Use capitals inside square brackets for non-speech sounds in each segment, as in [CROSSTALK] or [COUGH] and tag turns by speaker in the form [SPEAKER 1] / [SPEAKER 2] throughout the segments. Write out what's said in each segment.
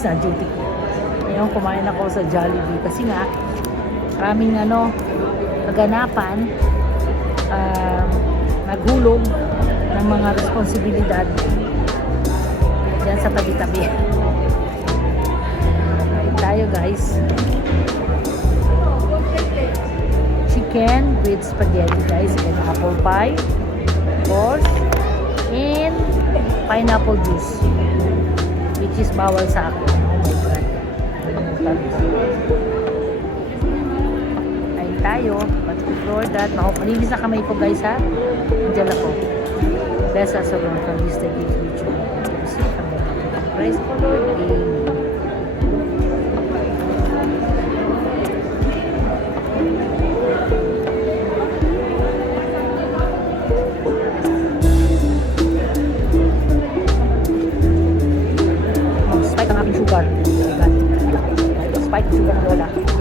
[SPEAKER 1] Tapos na, duty ko. Ngayon, kumain ako sa Jollibee. Kasi nga, maraming ano, kaganapan, um, naghulog ng mga responsibilidad dyan sa tabi-tabi. Kain tayo, guys. Chicken with spaghetti, guys. And apple pie. Of course. And pineapple juice. Which is bawal sa akin. Kain tayo. But before that, malinis na kamay ko guys ha. Diyan ako. Best as alone from this day kami. Praise the Lord. Ay,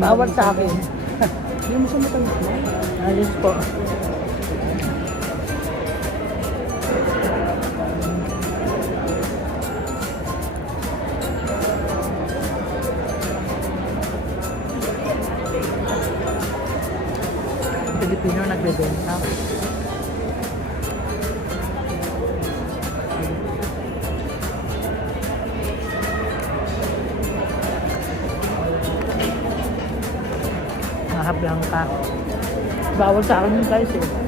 [SPEAKER 1] Bawal sa akin.
[SPEAKER 2] Hindi mo siya matamis mo.
[SPEAKER 1] Alis po. Salam.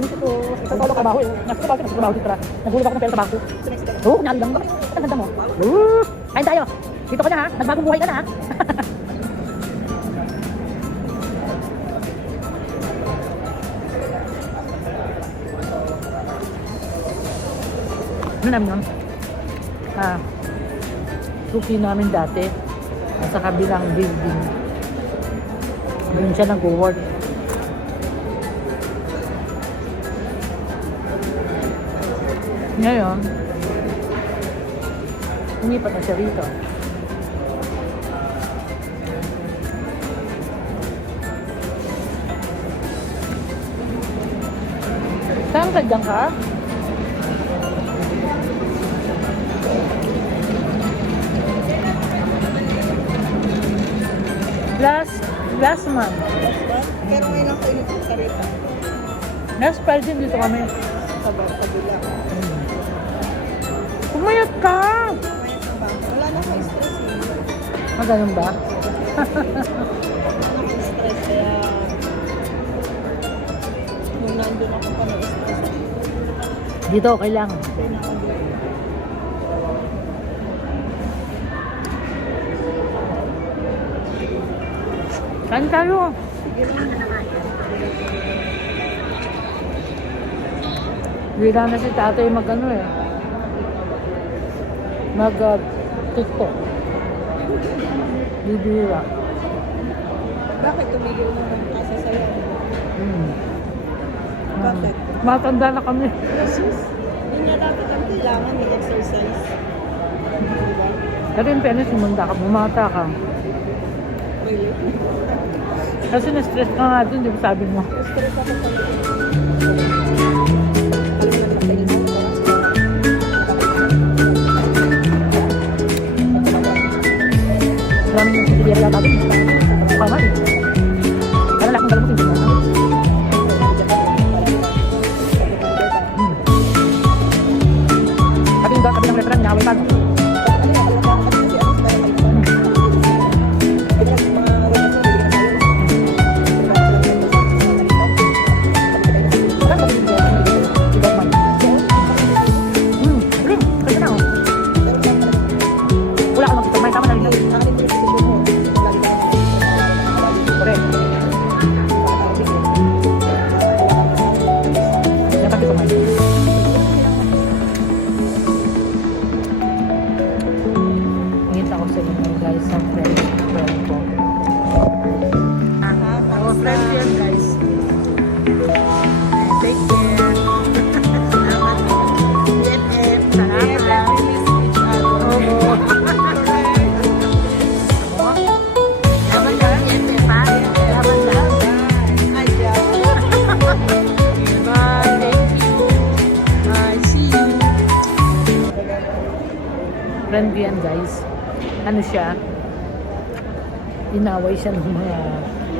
[SPEAKER 1] Bawal sa akin yung guys eh. Nasa trabaho, nasa trabaho dito. tara. Nagulog ako ng pera sa bangko. Oo, kunyari lang. Bakit? Ang ganda mo. Oo, kain tayo. Dito ka na ha. Nagbagong buhay ka na ha. ano namin yun? Ah, suki namin dati. Sa kabilang building. Doon siya nag-work. Ngayon, umipat na siya rito. Saan ka dyan ka? Last, last month.
[SPEAKER 2] Pero ngayon lang kayo sa rito.
[SPEAKER 1] Last Friday dito kami.
[SPEAKER 2] Sa kabila.
[SPEAKER 1] Ka!
[SPEAKER 2] Wala na akong stress eh.
[SPEAKER 1] Ah, ganun ba?
[SPEAKER 2] stress kaya nung nandun ako pa na-stress
[SPEAKER 1] Dito, okay lang.
[SPEAKER 2] kaya na ako dito.
[SPEAKER 1] Kain tayo. Bira na si tatay mag ano eh. Mag uh, TikTok. Bibira.
[SPEAKER 2] Bakit tumigil mo ng kasasayaw?
[SPEAKER 1] Hmm.
[SPEAKER 2] Bakit?
[SPEAKER 1] Matanda na kami.
[SPEAKER 2] Jesus. Yun nga dapat ang kailangan may exercise. Diba?
[SPEAKER 1] Pero in fairness, ka, bumata ka.
[SPEAKER 2] Really?
[SPEAKER 1] Kasi na-stress ka nga dun, di ba sabi mo?
[SPEAKER 2] Stress ako pala.
[SPEAKER 1] Maraming yung hindi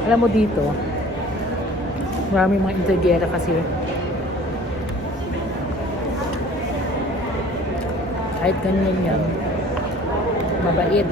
[SPEAKER 1] Alam mo dito, marami mga integrera kasi. Kahit ganyan yan, mabait.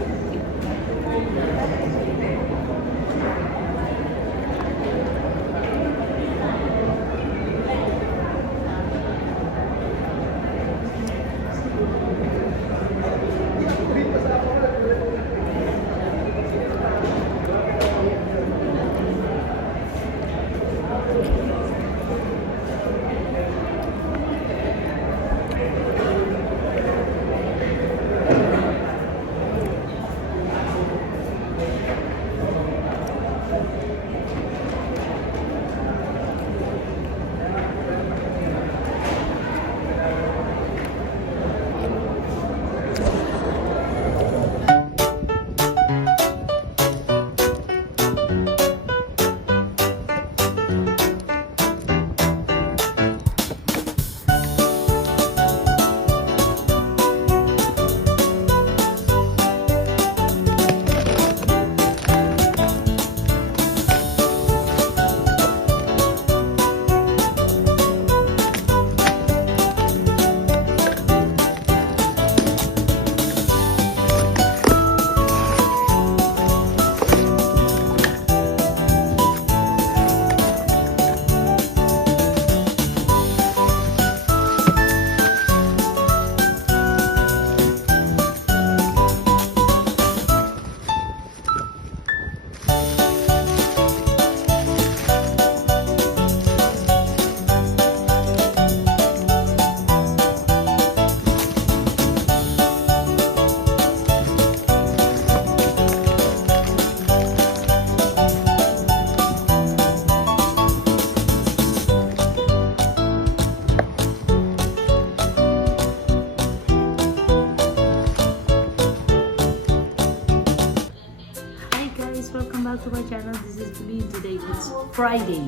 [SPEAKER 1] Friday.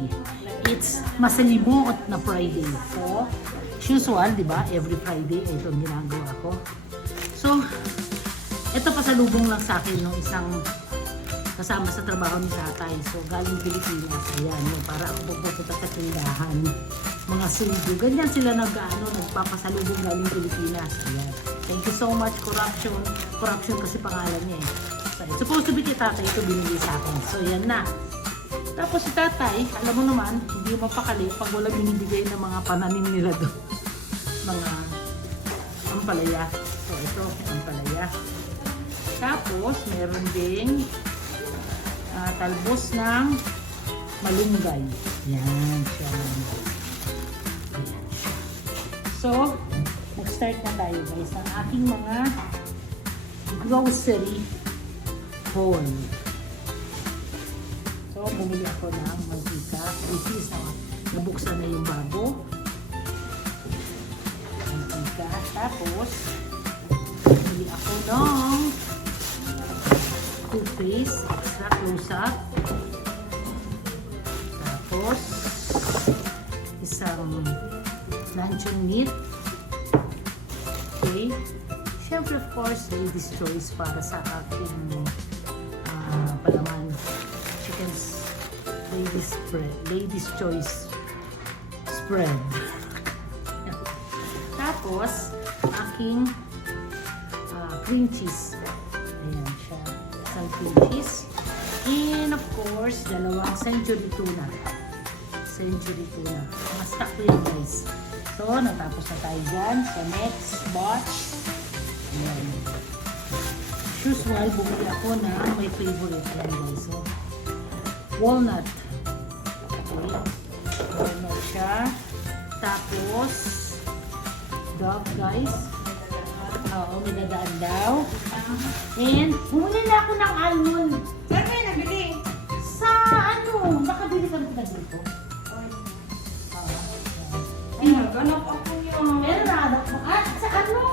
[SPEAKER 1] It's masalimuot na Friday. So, usual, di ba? Every Friday, ito ang ginagawa ko. So, ito pasalubong lang sa akin ng isang kasama sa trabaho ni tatay. So, galing Pilipinas. Ayan, yung para ako pupunta sa tindahan. Mga sundo. Ganyan sila nag, ano, nagpapasalubong galing Pilipinas. Ayan. Thank you so much, Corruption. Corruption kasi pangalan niya eh. Supposed to be kay tatay ito binili sa akin. So, yan na. Tapos si tatay, alam mo naman, hindi mapakali pag wala binibigay ng mga pananim nila doon. [LAUGHS] Mga ampalaya. So, ito, ampalaya. Tapos, meron ding ah, talbos ng malunggay. Yan siya. malunggay. So, mag-start na tayo guys ng aking mga grocery haul. So, bumili ako ng mantika. Which is, ah, nabuksan na yung bago. Mantika. Tapos, bumili ako ng toothpaste, extra close-up. Tapos, isang luncheon meat. Okay. Siyempre, of course, ladies' choice para sa aking ah, palaman. Ladies' spread. Ladies' choice spread. Tapos, aking ah, cream cheese. Ayan siya. Isang cream cheese. And of course, dalawang century tuna. Century tuna. Stock ko yan guys. So, natapos na tayo dyan sa next batch. Ayan. As usual, bumili ako na may favorite yan guys. So, walnut. Tapos, dog guys. Oo, may dadaan daw. And, bumili na ako ng almond.
[SPEAKER 2] Saan kayo nabili?
[SPEAKER 1] Sa ano, nakabili kami na dito.
[SPEAKER 2] Ay, naganap ako yun.
[SPEAKER 1] Meron na anak mo. At sa ano?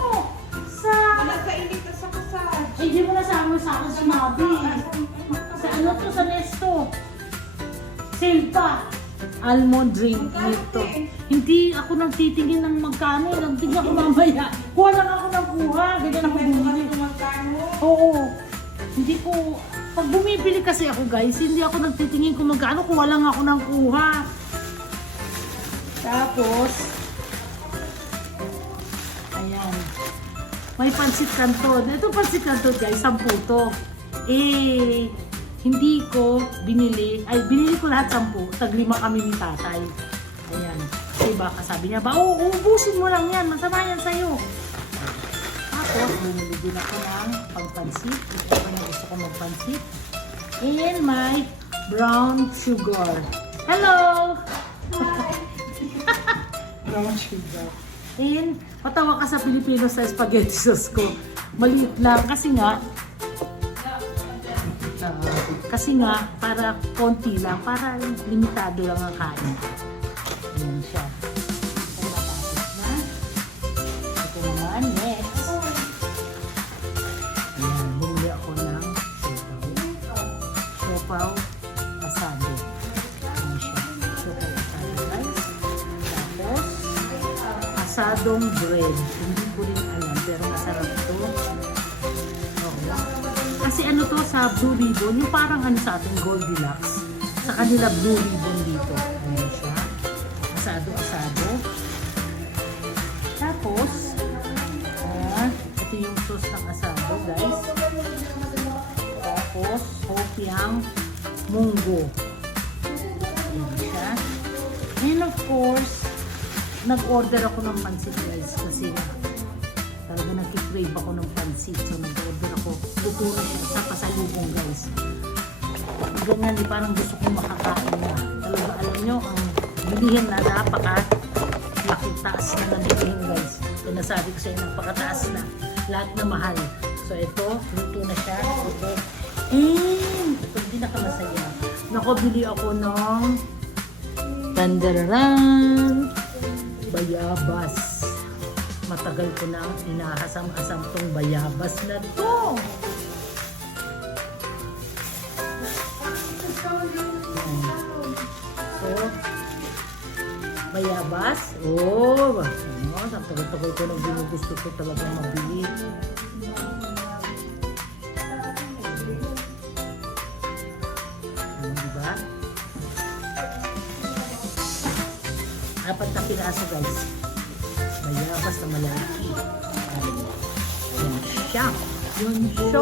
[SPEAKER 1] Sa...
[SPEAKER 2] Wala sa inita sa kasal.
[SPEAKER 1] Eh, di mo na sa amin sa akin sinabi. Sa ano to, sa Nesto. Sale pa. Almond drink nito. Hindi ako nang titingin ng magkano. eh. Nagtignan ko mamaya. Kuha lang ako ng kuha. Ganyan ako bumili. Oo. Hindi ko... Pag bumibili kasi ako guys, hindi ako nagtitingin kung magkano. Kuha lang ako ng kuha. Tapos, ayan. May pansit canton. Ito pansit canton guys, 10 to. Eh, hindi ko binili, ay binili ko lahat 10. Taglima kami ni tatay. Ayan. Kasi baka sabi niya, ba, oo, ubusin mo lang yan. Masama yan sa'yo. Tapos, bumili din ako ng pangpansit. Ito ko na gusto ko magpansit. And my brown sugar. Hello! [LAUGHS] brown sugar. And, patawa ka sa Pilipino sa spaghetti sauce ko. Maliit lang kasi nga, kasi nga, para konti lang, para limitado lang ang kain. Ayan siya. Ito naman, next. Ayan, bumili ako ng siopaw. Siopaw asado. Ayan siya. Siopaw asado, guys. Tapos, asadong bread. Hindi ko rin alam, pero masarap to sa Blue Ribbon, yung parang ano sa ating Goldilocks. Sa kanila Blue Ribbon dito. Ayan siya. Asado, asado. Tapos, ah, ito yung sauce ng asado, guys. Tapos, hopiang munggo. Ayan siya. And of course, nag-order ako ng pansit guys kasi talaga nag-crave ako ng pansit. So, nag-order ako. Na siya sa pasalubong guys. Ganyan, di parang gusto kong makakain na. Talaga, alam nyo, ang bilihin na napaka laki taas na ng bilihin guys. So, nasabi ko sa inyo, napakataas na. Lahat na mahal. So, ito, luto na siya. Ito. And, ito, hindi nakamasaya. Nakabili ako ng Tandararan! Bayabas. Matagal ko na inahasam-asam tong bayabas na to. Yan. Bayabas. Oh, ano, sa tagal-tagal ko nang ginugusto ko talagang mabili. Ba? Apat na piraso guys. Bayabas na malaki. Yan siya. Yun siya.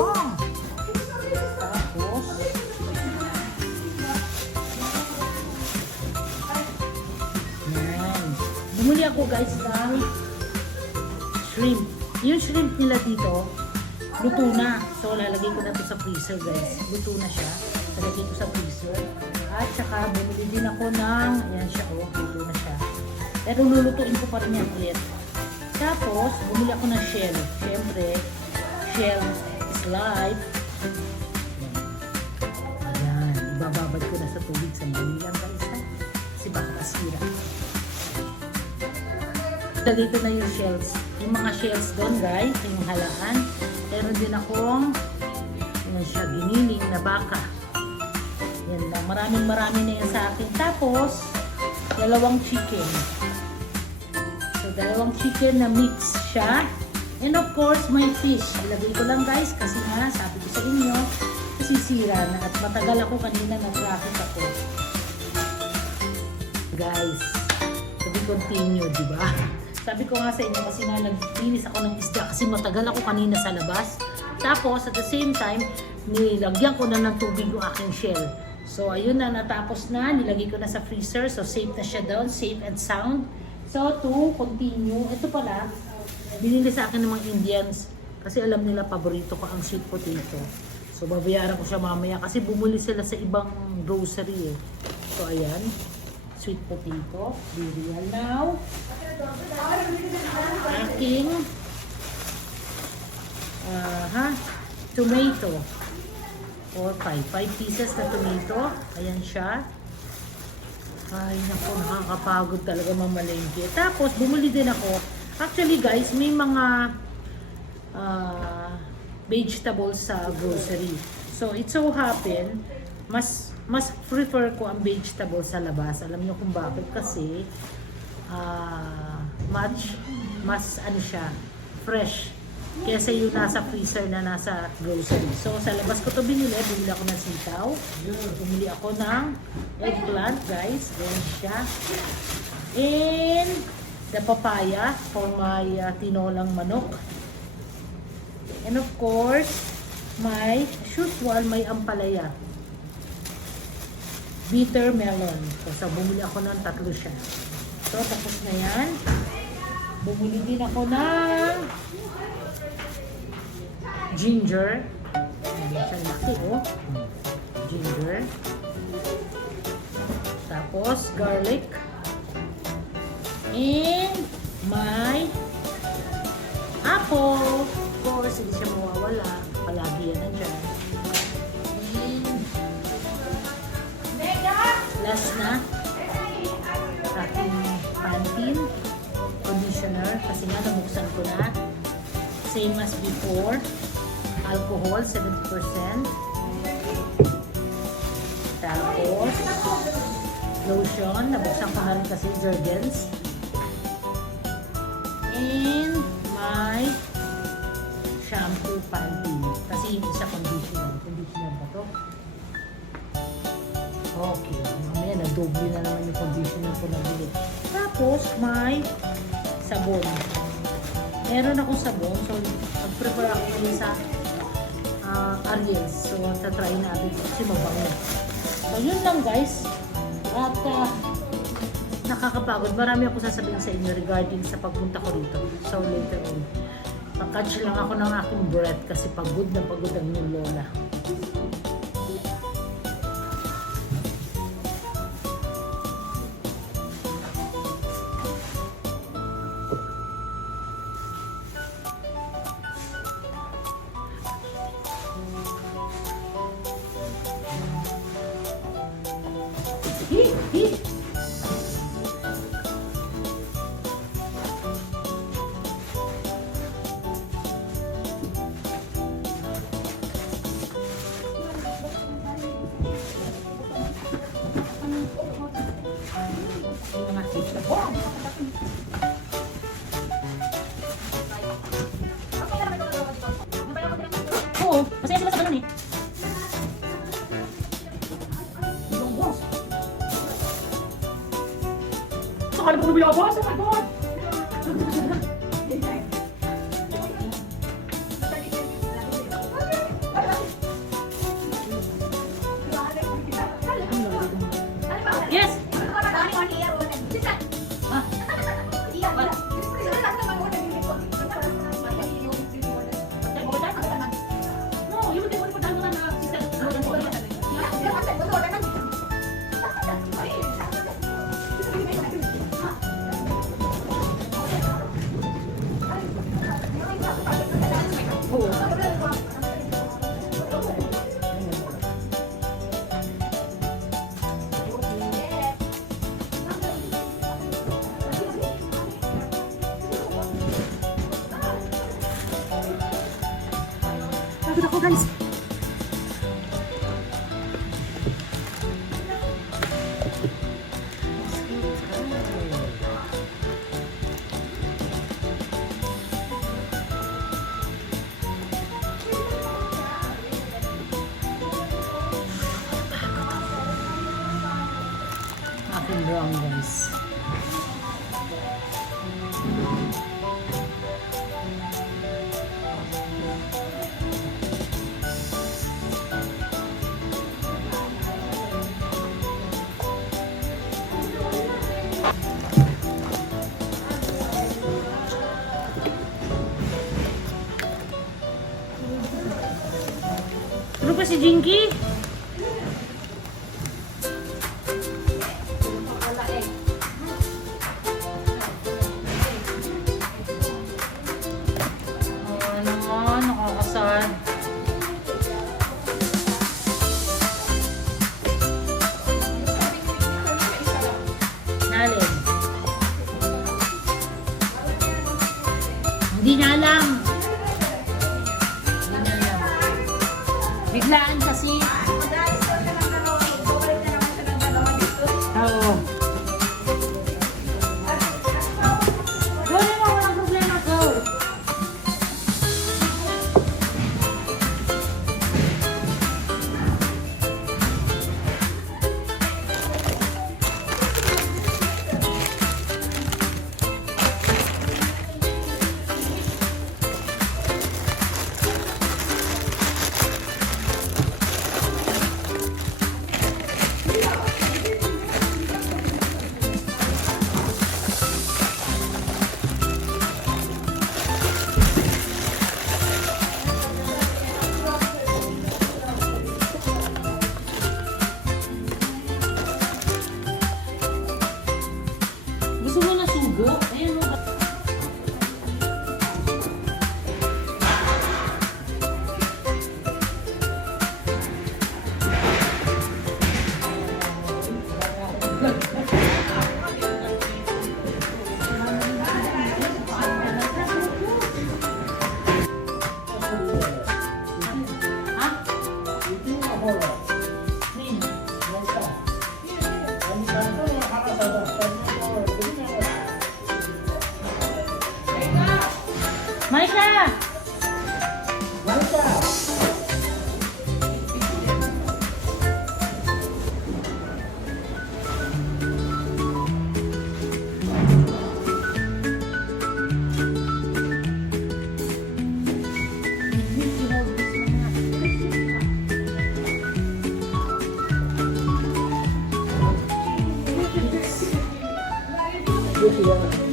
[SPEAKER 1] Tapos, yan. Bumuli ako guys ng shrimp. Yung shrimp nila dito, luto na. So, lalagay ko na to sa freezer guys. Luto na siya. Lalagay ko sa freezer. At saka, bumili din ako ng, ayan siya oh, luto na siya. Pero lulutuin ko pa rin yan ulit. Tapos, bumili ako ng shell. Siyempre, shell is life. Ayan, ibababad ko na sa tubig sa mali lang guys ha. Kasi baka masira. Ko na yung shells. Yung mga shells doon guys, yung halaan. Meron din akong yun siya, giniling na baka. Yan lang. Maraming marami na yan sa akin. Tapos, dalawang chicken. Dalawang chicken na mix siya. And of course, my fish. Ilagay ko lang guys kasi nga, sabi ko sa inyo, sisira na at matagal ako kanina na traffic ako. Guys, to be continue, di ba? Sabi ko nga sa inyo kasi nga naglinis ako ng isda kasi matagal ako kanina sa labas. Tapos, at the same time, nilagyan ko na ng tubig yung aking shell. So, ayun na, natapos na. Nilagay ko na sa freezer. So, safe na siya doon. Safe and sound. So, to continue, ito pala, binili sa akin ng mga Indians kasi alam nila paborito ko ang sweet potato. So, babayaran ko siya mamaya kasi bumuli sila sa ibang grocery eh. So, ayan. Sweet potato. Birial now. Aking ha, tomato. 4, 5. 5 pieces na tomato. Ayan siya. Ay, naku, nakakapagod talaga mamalengke. Tapos, bumuli din ako. Actually, guys, may mga ah, vegetables sa grocery. So, it so happen, mas mas prefer ko ang vegetable sa labas. Alam niyo kung bakit? Kasi, ah, much, mas ano siya, fresh. Kesa yung nasa freezer na nasa grocery. So, sa labas ko to binili. Bumili ako ng sitaw. Bumili ako ng eggplant, guys. Ayan siya. And the papaya for my uh, tinolang manok. And of course, my, usual, may ampalaya. Bitter melon. So, bumili ako ng tatlo siya. So, tapos na yan. Bumili din ako ng ginger. Ayan siya laki, oh. Ginger. Tapos, garlic. And my apple. Of course, hindi siya mawawala. Palagi yan nandyan. And last na, conditioner kasi nga namuksan ko na. Same as before. Alcohol, 70%. Tapos, lotion. Nabuksan ko na rin kasi Jergens. And my shampoo Pantene. Kasi hindi siya conditioner. Conditioner ba to? Okay. Mamaya na-double na naman yung conditioner ko na bilit. Tapos, may sabon. Meron akong sabon. So, mag-prefer ako ngayon sa uh, Ariels. So, tatry natin kasi mabango. So, yun lang guys. At uh, nakakapagod. Marami ako sasabihin sa inyo regarding sa pagpunta ko rito. So, later on. Pakatch lang ako ng aking breath kasi pagod na pagod ang yung lola. Yabas! Oh my God! Ano Biglaan kasi. Mo na Yeah.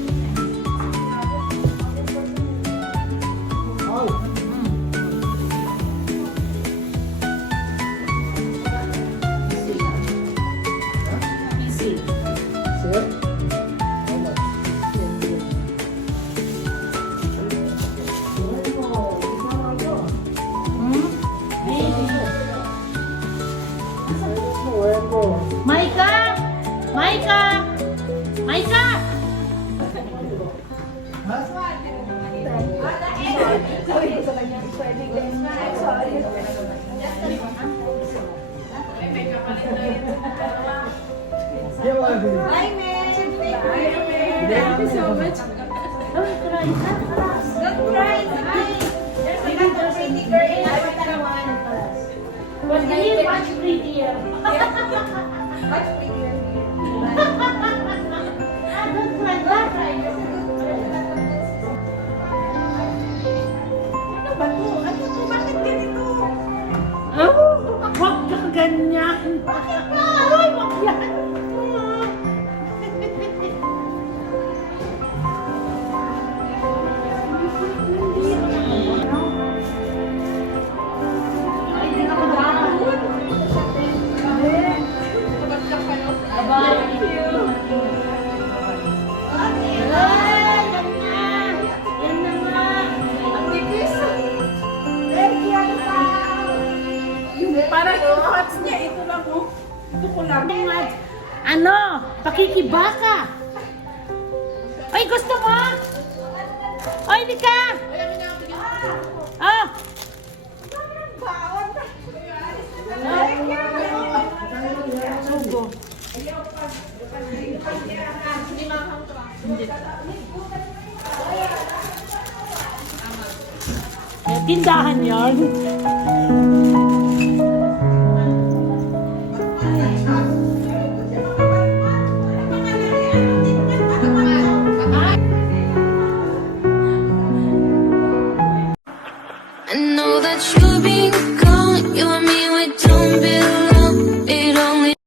[SPEAKER 2] Bye, man. Thank you so much.
[SPEAKER 1] Don't cry.
[SPEAKER 2] Don't cry. Hi. There's another pretty girl in Palawan.
[SPEAKER 1] But here, much prettier.
[SPEAKER 2] Much prettier. Don't
[SPEAKER 1] cry. Don't cry. Ano
[SPEAKER 2] ba to? Ano to? Bakit ganito?
[SPEAKER 1] Oh, huwag ka ganyan. Bakit ka? Ay, huwag yan.
[SPEAKER 2] Ito ko lang.
[SPEAKER 1] Ano? Pakikibaka. Ay, gusto mo? Ay, di ka. Ah. Sugo. Eh, tindahan yan.